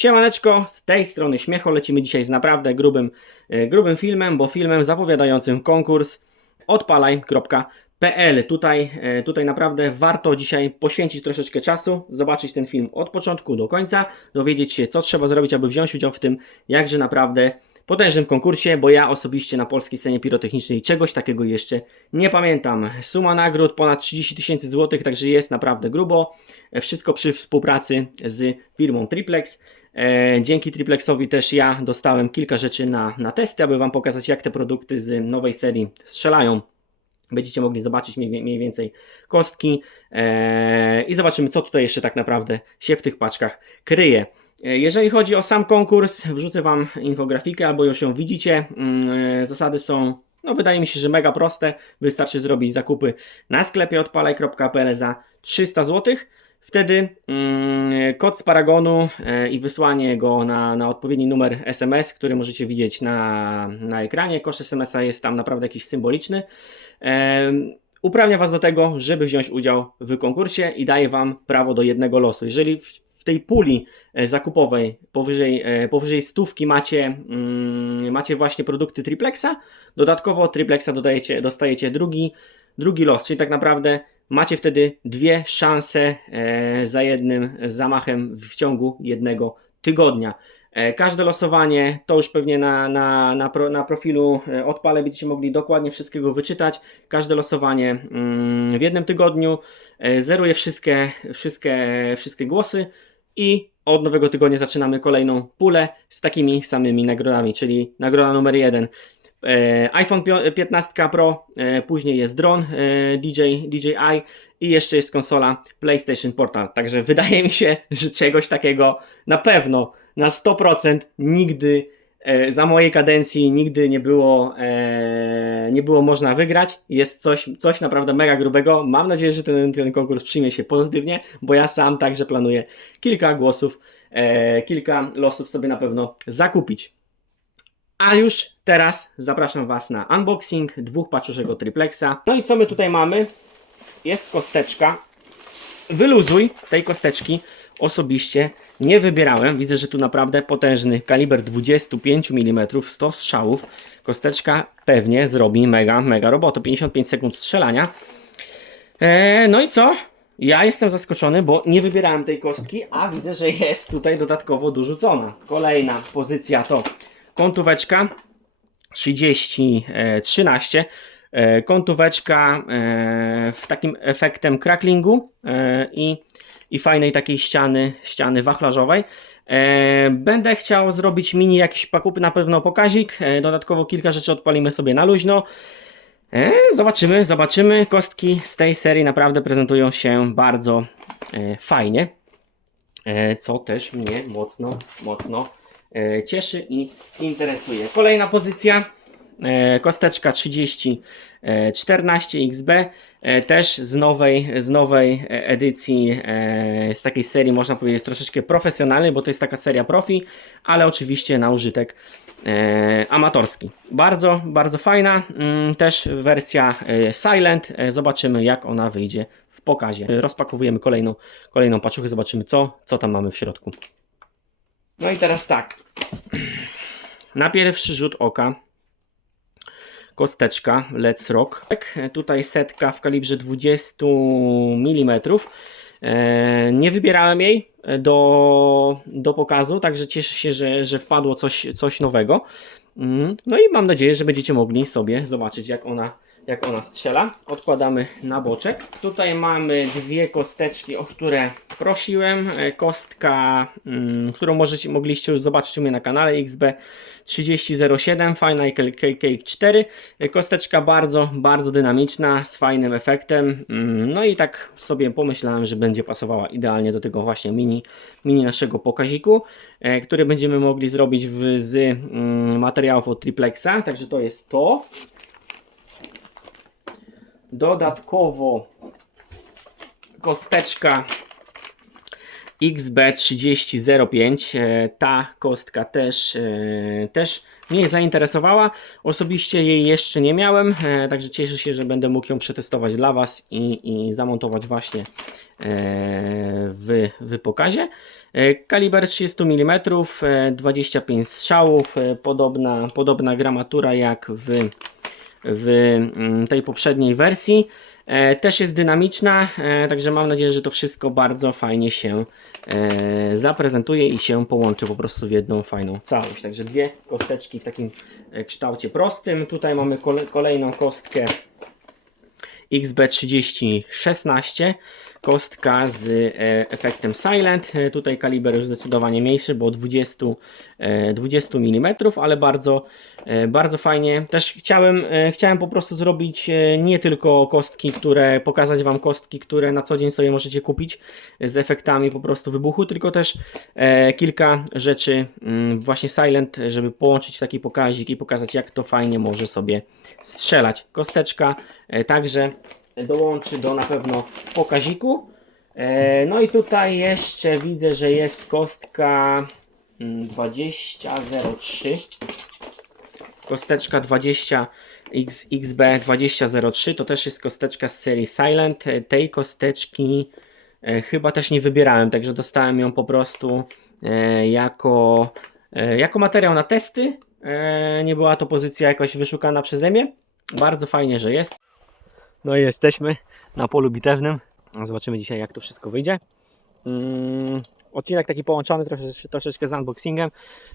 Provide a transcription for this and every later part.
Siemaneczko, z tej strony Śmiecho, lecimy dzisiaj z naprawdę grubym, e, grubym filmem, bo filmem zapowiadającym konkurs odpalaj.pl. Tutaj, e, tutaj naprawdę warto dzisiaj poświęcić troszeczkę czasu, zobaczyć ten film od początku do końca, dowiedzieć się co trzeba zrobić, aby wziąć udział w tym jakże naprawdę potężnym konkursie, bo ja osobiście na polskiej scenie pirotechnicznej czegoś takiego jeszcze nie pamiętam. Suma nagród ponad 30 tysięcy złotych, także jest naprawdę grubo. E, Wszystko przy współpracy z firmą Triplex. E, Dzięki Triplexowi też ja dostałem kilka rzeczy na, na testy, aby Wam pokazać jak te produkty z nowej serii strzelają. Będziecie mogli zobaczyć mniej, więcej kostki e, i zobaczymy, co tutaj jeszcze tak naprawdę się w tych paczkach kryje. E, Jeżeli chodzi o sam konkurs, wrzucę Wam infografikę albo już ją widzicie. Mm, Zasady są, no wydaje mi się, że mega proste. Wystarczy zrobić zakupy na sklepie odpalaj.pl za 300 zł. Wtedy mm, kod z paragonu e, i wysłanie go na, na odpowiedni numer SMS, który możecie widzieć na, na ekranie. Koszt SMS-a jest tam naprawdę jakiś symboliczny. Em, uprawnia Was do tego, żeby wziąć udział w konkursie i daje Wam prawo do jednego losu. Jeżeli w, w tej puli e, zakupowej powyżej, e, powyżej stówki macie, mm, macie właśnie produkty Triplexa, dodatkowo od Triplexa dodajecie, dostajecie drugi, drugi los, czyli tak naprawdę macie wtedy dwie szanse e, za jednym zamachem w ciągu jednego tygodnia. E, Każde losowanie to już pewnie na, na, na, pro, na profilu e, odpale będziecie mogli dokładnie wszystkiego wyczytać. Każde losowanie mm, w jednym tygodniu zeruje wszystkie, wszystkie, wszystkie głosy i od nowego tygodnia zaczynamy kolejną pulę z takimi samymi nagrodami, czyli nagroda numer jeden iPhone pio- 15 Pro, e, później jest dron e, DJ, DJI i jeszcze jest konsola PlayStation Portal. Także wydaje mi się, że czegoś takiego na pewno, na 100% nigdy e, za mojej kadencji nigdy nie było, e, nie było można wygrać. Jest coś, coś naprawdę mega grubego. Mam nadzieję, że ten, ten konkurs przyjmie się pozytywnie, bo ja sam także planuję kilka głosów, e, kilka losów sobie na pewno zakupić. A już teraz zapraszam Was na unboxing dwóch paczuszek od Triplexa. No i co my tutaj mamy? Jest kosteczka. Wyluzuj tej kosteczki osobiście nie wybierałem. Widzę, że tu naprawdę potężny kaliber 25 mm, 100 strzałów. Kosteczka pewnie zrobi mega, mega robotę. 55 sekund strzelania. Eee, no i co? Ja jestem zaskoczony, bo nie wybierałem tej kostki, a widzę, że jest tutaj dodatkowo dorzucona. Kolejna pozycja to kątóweczka 30 e, 13. E, kątóweczka w takim efektem cracklingu e, i, i fajnej takiej ściany, ściany wachlarzowej. E, będę chciał zrobić mini jakiś pakup, na pewno pokazik. E, dodatkowo kilka rzeczy odpalimy sobie na luźno. Zobaczymy, zobaczymy. Kostki z tej serii naprawdę prezentują się bardzo fajnie, co też mnie mocno, mocno cieszy i interesuje. Kolejna pozycja. E, kosteczka 30 e, 14 XB, e, też z nowej, z nowej e, edycji, e, z takiej serii można powiedzieć troszeczkę profesjonalnej, bo to jest taka seria profi, ale oczywiście na użytek e, amatorski. Bardzo, bardzo fajna, mm, też wersja e, Silent, e, zobaczymy jak ona wyjdzie w pokazie. Rozpakowujemy kolejną, kolejną paczuchę, zobaczymy co, co tam mamy w środku. No i teraz tak, na pierwszy rzut oka kosteczka Let's Rock. Tak, Tutaj setka w kalibrze 20 mm. E, Nie wybierałem jej do, do pokazu, także cieszę się, że, że wpadło coś, coś nowego. Mm, No i mam nadzieję, że będziecie mogli sobie zobaczyć, jak ona, jak ona strzela. Odkładamy na boczek. Tutaj mamy dwie kosteczki, o które prosiłem. E, Kostka, mm, którą możecie, mogliście już zobaczyć u mnie na kanale XB 3007 Final Cake 4. E, Kosteczka bardzo, bardzo dynamiczna, z fajnym efektem. Mm, No i tak sobie pomyślałem, że będzie pasowała idealnie do tego właśnie mini, mini naszego pokaziku, e, który będziemy mogli zrobić w, z mm, materiałów od Triplexa. Także to jest to. Dodatkowo kosteczka XB3005. E, Ta kostka też, e, też mnie zainteresowała. Osobiście jej jeszcze nie miałem, e, także cieszę się, że będę mógł ją przetestować dla Was i, i zamontować właśnie w, w pokazie. Kaliber 30 mm, e, 25 strzałów, podobna, podobna gramatura jak w, w mm, tej poprzedniej wersji. E, Też jest dynamiczna, e, także mam nadzieję, że to wszystko bardzo fajnie się e, zaprezentuje i się połączy po prostu w jedną fajną całość. Także dwie kosteczki w takim kształcie prostym. Tutaj mamy kole, kolejną kostkę XB3016 kostka z e, efektem Silent. E, Tutaj kaliber już zdecydowanie mniejszy, bo 20, e, 20 mm, ale bardzo, e, bardzo fajnie. Też chciałem, chciałem po prostu zrobić nie tylko kostki, które pokazać Wam kostki, które na co dzień sobie możecie kupić z efektami po prostu wybuchu, tylko też kilka rzeczy mm, właśnie Silent, żeby połączyć w taki pokazik i pokazać jak to fajnie może sobie strzelać. Kosteczka także dołączy do na pewno pokaziku. E, No i tutaj jeszcze widzę, że jest kostka mm, 2003. Kosteczka 20 X, XB2003 to też jest kosteczka z serii Silent. E, Tej kosteczki e, chyba też nie wybierałem, także dostałem ją po prostu jako, jako materiał na testy. Nie była to pozycja jakoś wyszukana przeze mnie. Bardzo fajnie, że jest. No i jesteśmy na polu bitewnym. Zobaczymy dzisiaj jak to wszystko wyjdzie. Mm, odcinek taki połączony troszeczkę, troszeczkę z unboxingiem,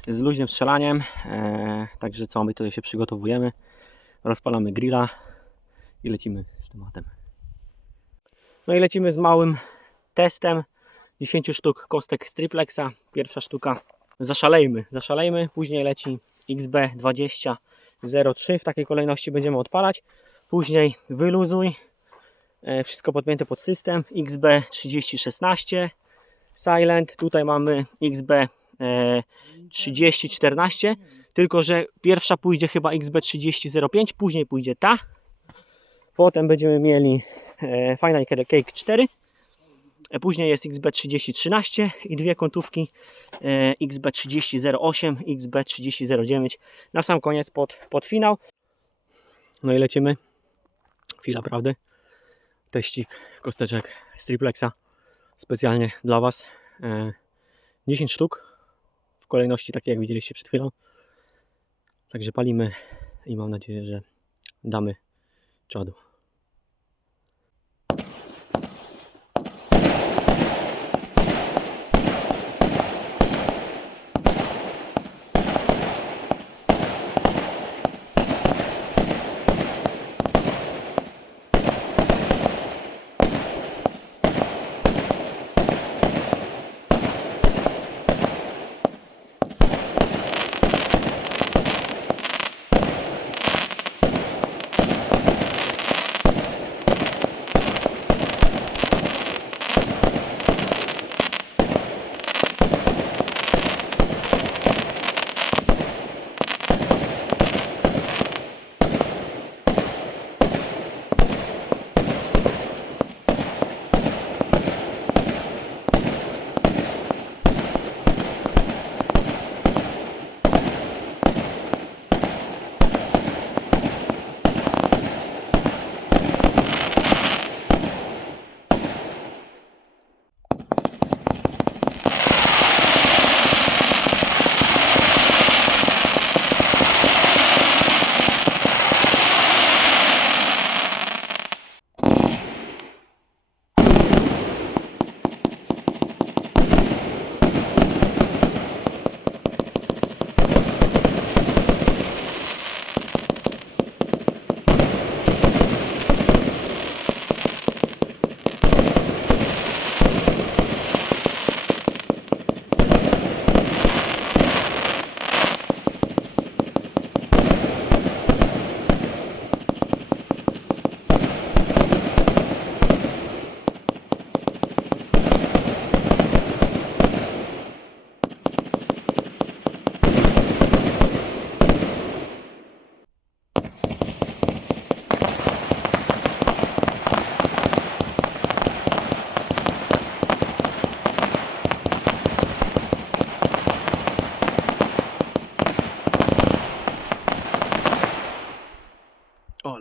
z luźnym strzelaniem. E, także co, my tutaj się przygotowujemy. Rozpalamy grilla i lecimy z tematem. No i lecimy z małym testem 10 sztuk kostek z triplexa. Pierwsza sztuka zaszalejmy, zaszalejmy. Później leci XB2003. W takiej kolejności będziemy odpalać. Później wyluzuj. E, Wszystko podpięte pod system. XB3016 Silent. Tutaj mamy XB3014. Tylko, że pierwsza pójdzie chyba XB3005, później pójdzie ta. Potem będziemy mieli e, Final Cake 4. E, Później jest XB3013 i dwie kątówki e, XB3008, XB3009 na sam koniec pod, pod finał. No i lecimy. Chwila prawdy. Teścik kosteczek z triplexa specjalnie dla Was. E, 10 sztuk w kolejności takiej jak widzieliście przed chwilą. Także palimy i mam nadzieję, że damy czadu.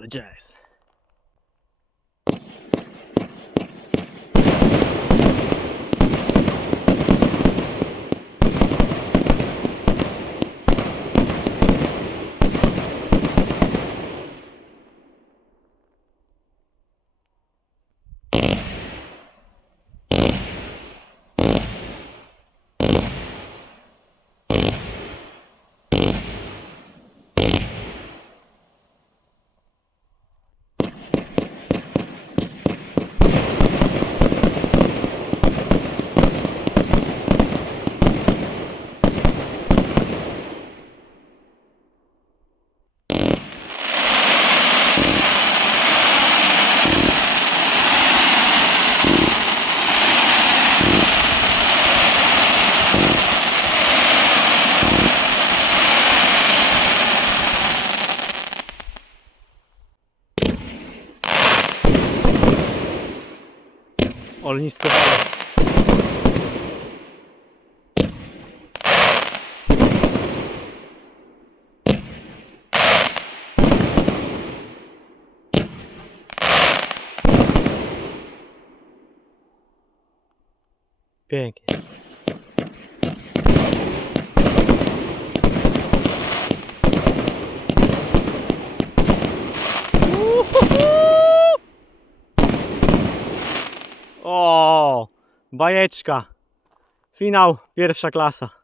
Ale Olnisko Pięknie. O, bajeczka. Finał, pierwsza klasa.